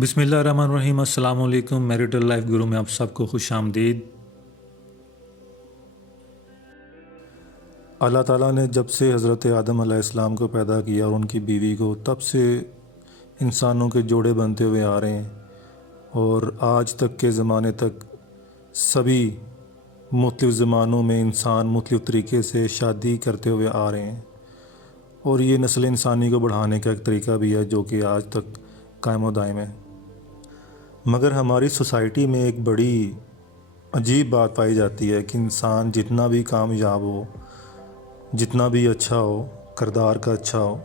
بسم اللہ الرحمن الرحیم۔ السلام علیکم۔ میریٹل لائف گرو میں آپ سب کو خوش آمدید۔ اللہ تعالیٰ نے جب سے حضرت آدم علیہ السلام کو پیدا کیا اور ان کی بیوی کو، تب سے انسانوں کے جوڑے بنتے ہوئے آ رہے ہیں اور آج تک کے زمانے تک سبھی مختلف زمانوں میں انسان مختلف طریقے سے شادی کرتے ہوئے آ رہے ہیں، اور یہ نسل انسانی کو بڑھانے کا ایک طریقہ بھی ہے جو کہ آج تک قائم و دائم ہے۔ مگر ہماری سوسائٹی میں ایک بڑی عجیب بات پائی جاتی ہے کہ انسان جتنا بھی کامیاب ہو، جتنا بھی اچھا ہو، کردار کا اچھا ہو،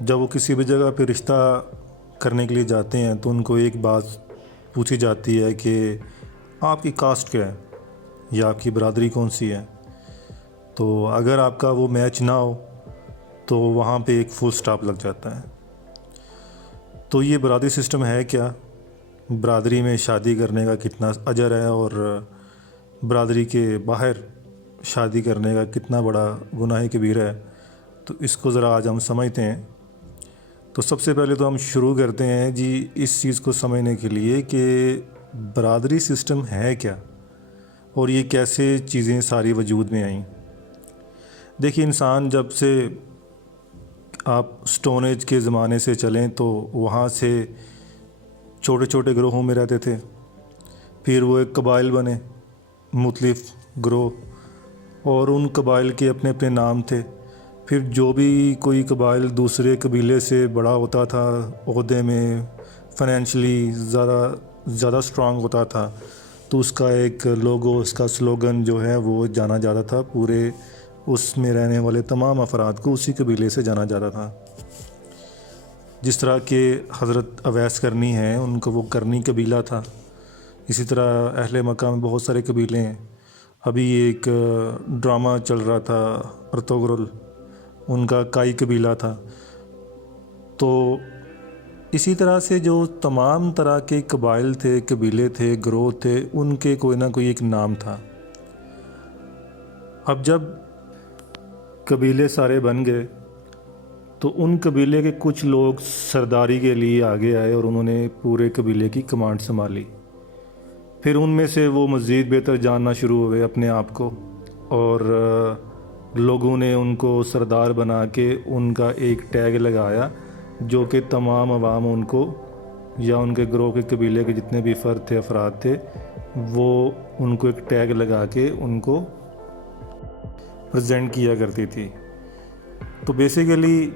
جب وہ کسی بھی جگہ پہ رشتہ کرنے کے لیے جاتے ہیں تو ان کو ایک بات پوچھی جاتی ہے کہ آپ کی کاسٹ کیا ہے یا آپ کی برادری کون سی ہے۔ تو اگر آپ کا وہ میچ نہ ہو تو وہاں پہ ایک فل سٹاپ لگ جاتا ہے۔ تو یہ برادری سسٹم ہے کیا؟ برادری میں شادی کرنے کا کتنا اجر ہے اور برادری کے باہر شادی کرنے کا کتنا بڑا گناہ کبیرہ ہے؟ تو اس کو ذرا آج ہم سمجھتے ہیں۔ تو سب سے پہلے تو ہم شروع کرتے ہیں اس چیز کو سمجھنے کے لیے کہ برادری سسٹم ہے کیا اور یہ کیسے چیزیں ساری وجود میں آئیں۔ دیکھیے، انسان جب سے آپ سٹون ایج کے زمانے سے چلیں تو وہاں سے چھوٹے چھوٹے گروہوں میں رہتے تھے، پھر وہ ایک قبائل بنے، مختلف گروہ، اور ان قبائل کے اپنے اپنے نام تھے۔ پھر جو بھی کوئی قبائل دوسرے قبیلے سے بڑا ہوتا تھا، عہدے میں فائنینشلی زیادہ سٹرونگ ہوتا تھا، تو اس کا ایک لوگو، اس کا سلوگن جو ہے وہ جانا جاتا تھا، پورے اس میں رہنے والے تمام افراد کو اسی قبیلے سے جانا جاتا تھا۔ جس طرح کہ حضرت اویس کرنی ہیں، ان کو وہ کرنی قبیلہ تھا۔ اسی طرح اہل مکہ میں بہت سارے قبیلے ہیں۔ ابھی ایک ڈرامہ چل رہا تھا ارطغرل، ان کا کائی قبیلہ تھا۔ تو اسی طرح سے جو تمام طرح کے قبائل تھے، قبیلے تھے، گروہ تھے، ان کے کوئی نہ کوئی ایک نام تھا۔ اب جب قبیلے سارے بن گئے تو ان قبیلے کے کچھ لوگ سرداری کے لیے آگے آئے اور انہوں نے پورے قبیلے کی کمانڈ سنبھالی۔ پھر ان میں سے وہ مزید بہتر جاننا شروع ہوئے اپنے آپ کو، اور لوگوں نے ان کو سردار بنا کے ان کا ایک ٹیگ لگایا جو کہ تمام عوام ان کو، یا ان کے گروہ کے قبیلے کے جتنے بھی فرد تھے، افراد تھے، وہ ان کو ایک ٹیگ لگا کے ان کو پریزنٹ کیا کرتی تھی۔ تو بیسیکلی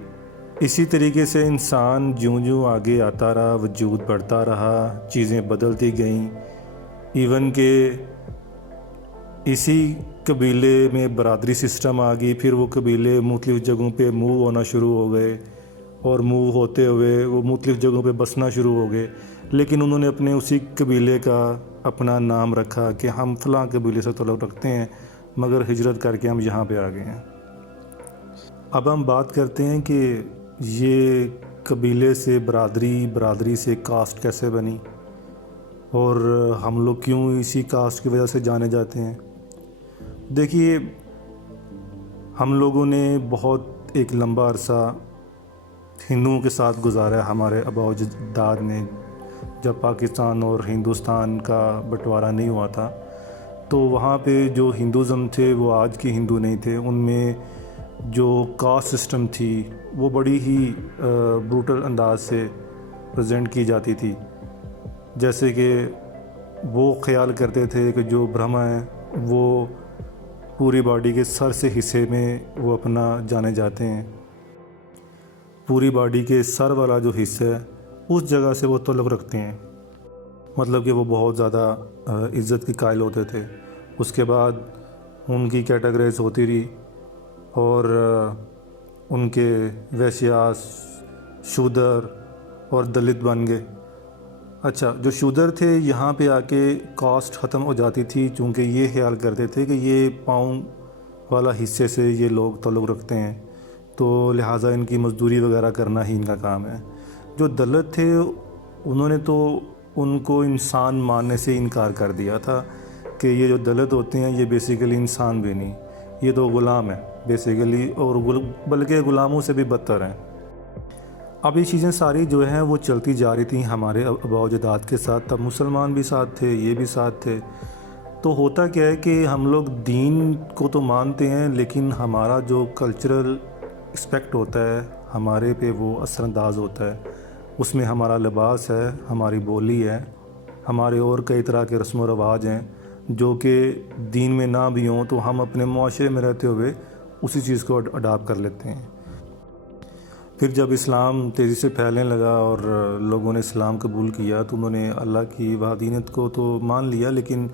اسی طریقے سے انسان جوں آگے آتا رہا، وجود بڑھتا رہا، چیزیں بدلتی گئیں، ایون کہ اسی قبیلے میں برادری سسٹم آ گئی۔ پھر وہ قبیلے مختلف جگہوں پہ موو ہونا شروع ہو گئے، اور موو ہوتے ہوئے وہ مختلف جگہوں پہ بسنا شروع ہو گئے، لیکن انہوں نے اپنے اسی قبیلے کا اپنا نام رکھا کہ ہم فلاں قبیلے سے تعلق رکھتے ہیں، مگر ہجرت کر کے ہم یہاں پہ آ گئے ہیں۔ اب ہم بات کرتے ہیں کہ یہ قبیلے سے برادری سے کاسٹ کیسے بنی، اور ہم لوگ کیوں اسی کاسٹ کی وجہ سے جانے جاتے ہیں۔ دیکھیے، ہم لوگوں نے بہت ایک لمبا عرصہ ہندوؤں کے ساتھ گزارا ہے، ہمارے آباء و اجداد نے۔ جب پاکستان اور ہندوستان کا بٹوارہ نہیں ہوا تھا تو وہاں پہ جو ہندوازم تھے وہ آج کی ہندو نہیں تھے۔ ان میں جو کاسٹ سسٹم تھی وہ بڑی ہی بروٹل انداز سے پریزنٹ کی جاتی تھی، جیسے کہ وہ خیال کرتے تھے کہ جو برہما ہیں وہ پوری باڈی کے سر سے حصے میں وہ اپنا جانے جاتے ہیں، پوری باڈی کے سر والا جو حصہ ہے اس جگہ سے وہ تعلق رکھتے ہیں، مطلب کہ وہ بہت زیادہ عزت کے قائل ہوتے تھے۔ اس کے بعد ان کی کیٹیگریز ہوتی رہی، اور ان کے ویسیاس، شودر اور دلت بن گئے۔ اچھا، جو شودر تھے یہاں پہ آ کے کاسٹ ختم ہو جاتی تھی، چونکہ یہ خیال کرتے تھے کہ یہ پاؤں والا حصے سے یہ لوگ تعلق رکھتے ہیں، تو لہٰذا ان کی مزدوری وغیرہ کرنا ہی ان کا کام ہے۔ جو دلت تھے انہوں نے تو ان کو انسان ماننے سے انکار کر دیا تھا کہ یہ جو دلت ہوتے ہیں یہ بیسیکلی انسان بھی نہیں، یہ تو غلام ہے بیسیکلی، اور بلکہ غلاموں سے بھی بدتر ہیں۔ اب یہ چیزیں ساری جو ہیں وہ چلتی جا رہی تھیں ہمارے آباء و اجداد کے ساتھ. تب مسلمان بھی ساتھ تھے, یہ بھی ساتھ تھے. تو ہوتا کیا ہے کہ ہم لوگ دین کو تو مانتے ہیں, لیکن ہمارا جو کلچرل اسپیکٹ ہوتا ہے ہمارے پہ وہ اثر انداز ہوتا ہے. اس میں ہمارا لباس ہے, ہماری بولی ہے, ہمارے اور کئی طرح کے رسم و رواج ہیں جو کہ دین میں نہ بھی ہوں تو ہم اپنے معاشرے میں رہتے ہوئے اسی چیز کو اڈاپٹ کر لیتے ہیں. پھر جب اسلام تیزی سے پھیلنے لگا اور لوگوں نے اسلام قبول کیا تو انہوں نے اللہ کی وحدانیت کو تو مان لیا, لیکن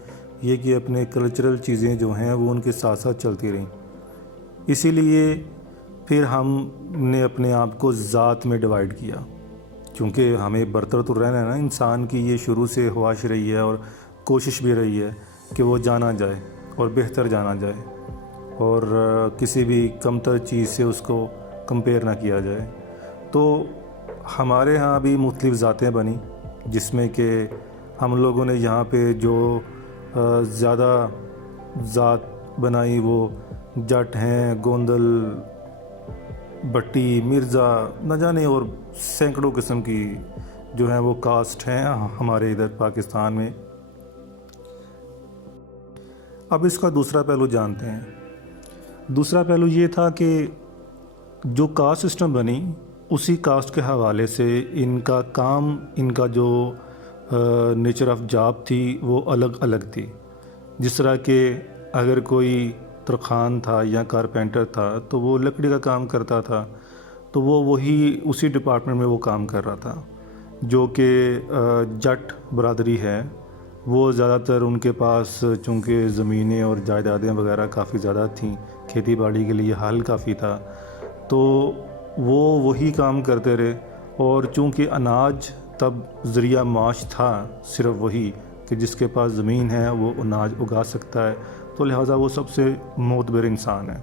یہ کہ اپنے کلچرل چیزیں جو ہیں وہ ان کے ساتھ ساتھ چلتی رہیں. اسی لیے پھر ہم نے اپنے آپ کو ذات میں ڈیوائیڈ کیا, کیونکہ ہمیں برتر تو رہنا ہے نا. انسان کی یہ شروع سے خواہش رہی ہے اور کوشش بھی رہی ہے کہ وہ جانا جائے اور بہتر جانا جائے, اور کسی بھی کمتر چیز سے اس کو کمپیئر نہ کیا جائے. تو ہمارے ہاں بھی مختلف ذاتیں بنی, جس میں کہ ہم لوگوں نے یہاں پہ جو زیادہ ذات بنائی وہ جٹ ہیں, گوندل, بٹی, مرزا, نہ جانے اور سینکڑوں قسم کی جو ہیں وہ کاسٹ ہیں ہمارے ادھر پاکستان میں. اب اس کا دوسرا پہلو جانتے ہیں. دوسرا پہلو یہ تھا کہ جو کاسٹ سسٹم بنی اسی کاسٹ کے حوالے سے ان کا کام, ان کا جو نیچر آف جاب تھی وہ الگ الگ تھی. جس طرح کہ اگر کوئی ترخان تھا یا کارپینٹر تھا تو وہ لکڑی کا کام کرتا تھا, تو وہ وہی اسی ڈپارٹمنٹ میں وہ کام کر رہا تھا. جو کہ جٹ برادری ہے وہ زیادہ تر ان کے پاس چونکہ زمینیں اور جائیدادیں وغیرہ کافی زیادہ تھیں, کھیتی باڑی کے لیے حل کافی تھا, تو وہ وہی کام کرتے رہے. اور چونکہ اناج تب ذریعہ معاش تھا صرف وہی کہ جس کے پاس زمین ہے وہ اناج اگا سکتا ہے, تو لہٰذا وہ سب سے معتبر انسان ہے.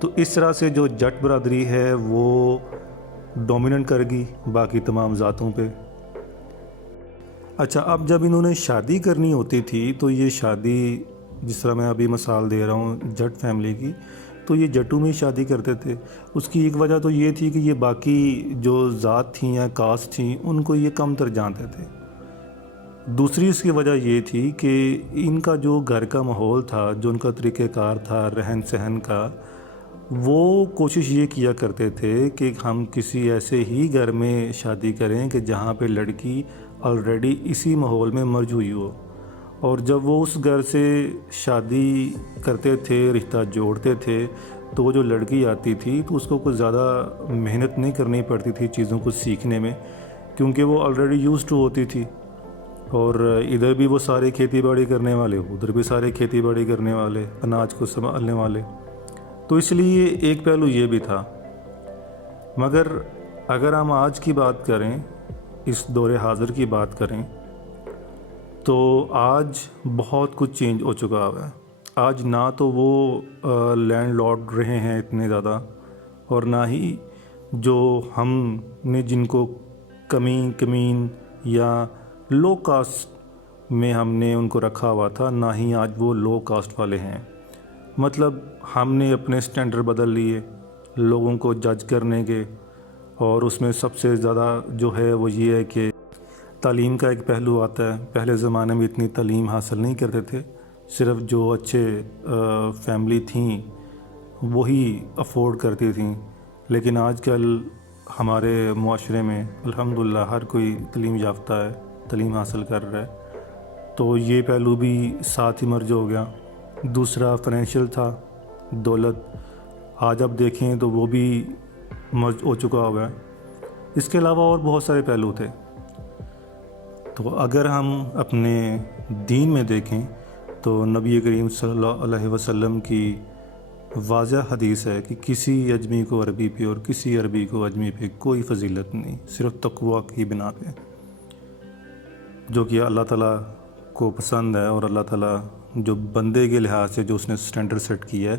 تو اس طرح سے جو جٹ برادری ہے وہ ڈومیننٹ کر گئی باقی تمام ذاتوں پہ. اچھا, اب جب انہوں نے شادی کرنی ہوتی تھی تو یہ شادی, جس طرح میں ابھی مثال دے رہا ہوں جٹ فیملی کی, تو یہ جٹوں میں ہی شادی کرتے تھے. اس کی ایک وجہ تو یہ تھی کہ یہ باقی جو ذات تھیں یا کاسٹ تھیں ان کو یہ کم تر جانتے تھے. دوسری اس کی وجہ یہ تھی کہ ان کا جو گھر کا ماحول تھا, جو ان کا طریقہ کار تھا رہن سہن کا, وہ کوشش یہ کیا کرتے تھے کہ ہم کسی ایسے ہی گھر میں شادی کریں کہ جہاں پہ لڑکی آلریڈی اسی ماحول میں مرج ہوئی ہو. اور جب وہ اس گھر سے شادی کرتے تھے, رشتہ جوڑتے تھے, تو وہ جو لڑکی آتی تھی تو اس کو کچھ زیادہ محنت نہیں کرنی پڑتی تھی چیزوں کو سیکھنے میں, کیونکہ وہ آلریڈی یوز ٹو ہوتی تھی. اور ادھر بھی وہ سارے کھیتی باڑی کرنے والے, ادھر بھی سارے کھیتی باڑی کرنے والے, اناج کو سنبھالنے والے. تو اس لیے ایک پہلو یہ بھی تھا. مگر اگر ہم آج کی بات کریں, اس دور حاضر کی بات کریں, تو آج بہت کچھ چینج ہو چکا ہے. آج نہ تو وہ لینڈ لارڈ رہے ہیں اتنے زیادہ, اور نہ ہی جو ہم نے جن کو کمین یا لو کاسٹ میں ہم نے ان کو رکھا ہوا تھا, نہ ہی آج وہ لو کاسٹ والے ہیں. مطلب ہم نے اپنے سٹینڈرڈ بدل لیے لوگوں کو جج کرنے کے. اور اس میں سب سے زیادہ جو ہے وہ یہ ہے کہ تعلیم کا ایک پہلو آتا ہے. پہلے زمانے میں اتنی تعلیم حاصل نہیں کرتے تھے, صرف جو اچھے فیملی تھیں وہی افورڈ کرتی تھیں. لیکن آج کل ہمارے معاشرے میں الحمدللہ ہر کوئی تعلیم یافتہ ہے, تعلیم حاصل کر رہا ہے, تو یہ پہلو بھی ساتھ ہی مرج ہو گیا. دوسرا فائنینشیل تھا, دولت. آج اب دیکھیں تو وہ بھی مرج ہو چکا ہوگا. اس کے علاوہ اور بہت سارے پہلو تھے. تو اگر ہم اپنے دین میں دیکھیں تو نبی کریم صلی اللہ علیہ وسلم کی واضح حدیث ہے کہ کسی اجمی کو عربی پہ اور کسی عربی کو اجمی پہ کوئی فضیلت نہیں, صرف تقویٰ کی بنا پہ, جو کہ اللہ تعالیٰ کو پسند ہے. اور اللہ تعالیٰ جو بندے کے لحاظ سے جو اس نے سٹینڈرڈ سیٹ کیا ہے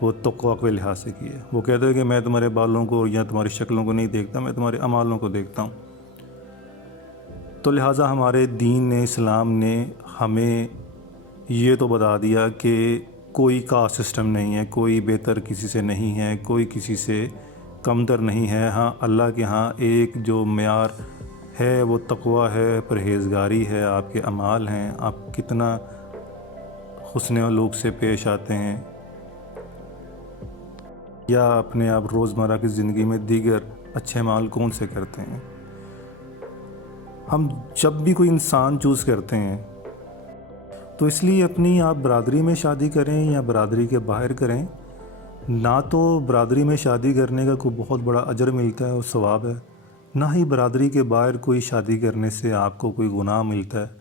وہ تقویٰ کے لحاظ سے کیا ہے. وہ کہتے ہیں کہ میں تمہارے بالوں کو یا تمہاری شکلوں کو نہیں دیکھتا, میں تمہارے اعمالوں کو دیکھتا ہوں. تو لہٰذا ہمارے دین نے, اسلام نے ہمیں یہ تو بتا دیا کہ کوئی کاسٹ سسٹم نہیں ہے, کوئی بہتر کسی سے نہیں ہے, کوئی کسی سے کمتر نہیں ہے۔ ہاں اللہ کے ہاں ایک جو معیار ہے وہ تقوی ہے، پرہیزگاری ہے، آپ کے اعمال ہیں، آپ کتنا حسن سلوک سے پیش آتے ہیں، یا اپنے آپ روزمرہ کی زندگی میں دیگر اچھے اعمال کون سے کرتے ہیں۔ ہم جب بھی کوئی انسان چوز کرتے ہیں تو اس لیے اپنی آپ برادری میں شادی کریں یا برادری کے باہر کریں، نہ تو برادری میں شادی کرنے کا کوئی بہت بڑا اجر ملتا ہے اور ثواب ہے، نہ ہی برادری کے باہر کوئی شادی کرنے سے آپ کو کوئی گناہ ملتا ہے۔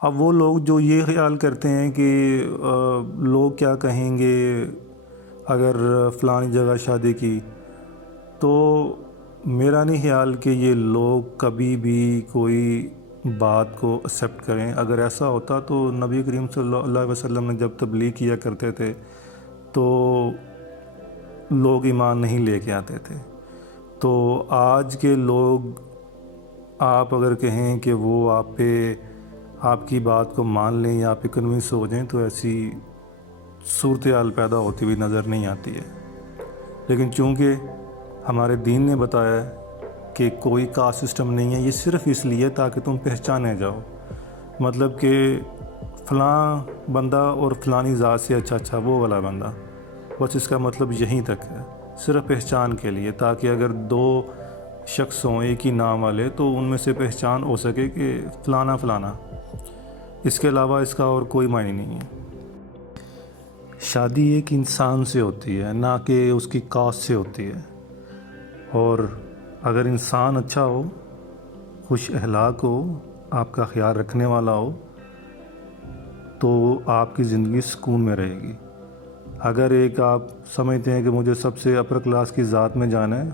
اب وہ لوگ جو یہ خیال کرتے ہیں کہ لوگ کیا کہیں گے اگر فلانی جگہ شادی کی، تو میرا نہیں خیال کہ یہ لوگ کبھی بھی کوئی بات کو ایکسیپٹ کریں۔ اگر ایسا ہوتا تو نبی کریم صلی اللہ علیہ وسلم نے جب تبلیغ کیا کرتے تھے تو لوگ ایمان نہیں لے کے آتے تھے۔ تو آج کے لوگ آپ اگر کہیں کہ وہ آپ پہ آپ کی بات کو مان لیں یا آپ پہ کنوینس ہو جائیں، تو ایسی صورتحال پیدا ہوتی ہوئی نظر نہیں آتی ہے۔ لیکن چونکہ ہمارے دین نے بتایا ہے کہ کوئی کاسٹ سسٹم نہیں ہے، یہ صرف اس لیے تاکہ تم پہچانے جاؤ، مطلب کہ فلاں بندہ اور فلانی ذات سے اچھا وہ والا بندہ، بس اس کا مطلب یہیں تک ہے، صرف پہچان کے لیے، تاکہ اگر دو شخص ہوں ایک ہی نام والے تو ان میں سے پہچان ہو سکے کہ فلانا فلانا، اس کے علاوہ اس کا اور کوئی معنی نہیں ہے۔ شادی ایک انسان سے ہوتی ہے، نہ کہ اس کی کاسٹ سے ہوتی ہے، اور اگر انسان اچھا ہو، خوش اخلاق ہو، آپ کا خیال رکھنے والا ہو، تو آپ کی زندگی سکون میں رہے گی۔ اگر ایک آپ سمجھتے ہیں کہ مجھے سب سے اپر کلاس کی ذات میں جانا ہے،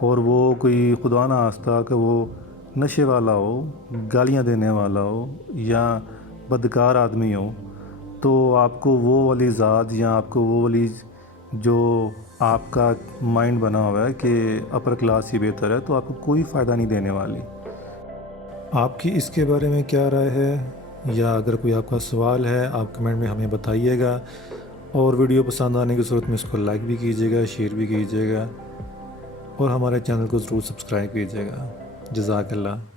اور وہ کوئی خدا نہ خواستہ کہ وہ نشے والا ہو، گالیاں دینے والا ہو یا بدکار آدمی ہو، تو آپ کو وہ والی ذات یا آپ کو وہ والی جو آپ کا مائنڈ بنا ہوا ہے کہ اپر کلاس ہی بہتر ہے، تو آپ کو کوئی فائدہ نہیں دینے والی۔ آپ کی اس کے بارے میں کیا رائے ہے، یا اگر کوئی آپ کا سوال ہے آپ کمنٹ میں ہمیں بتائیے گا، اور ویڈیو پسند آنے کی صورت میں اس کو لائک بھی کیجیے گا، شیئر بھی کیجیے گا، اور ہمارے چینل کو ضرور سبسکرائب کیجیے گا۔ جزاک اللہ۔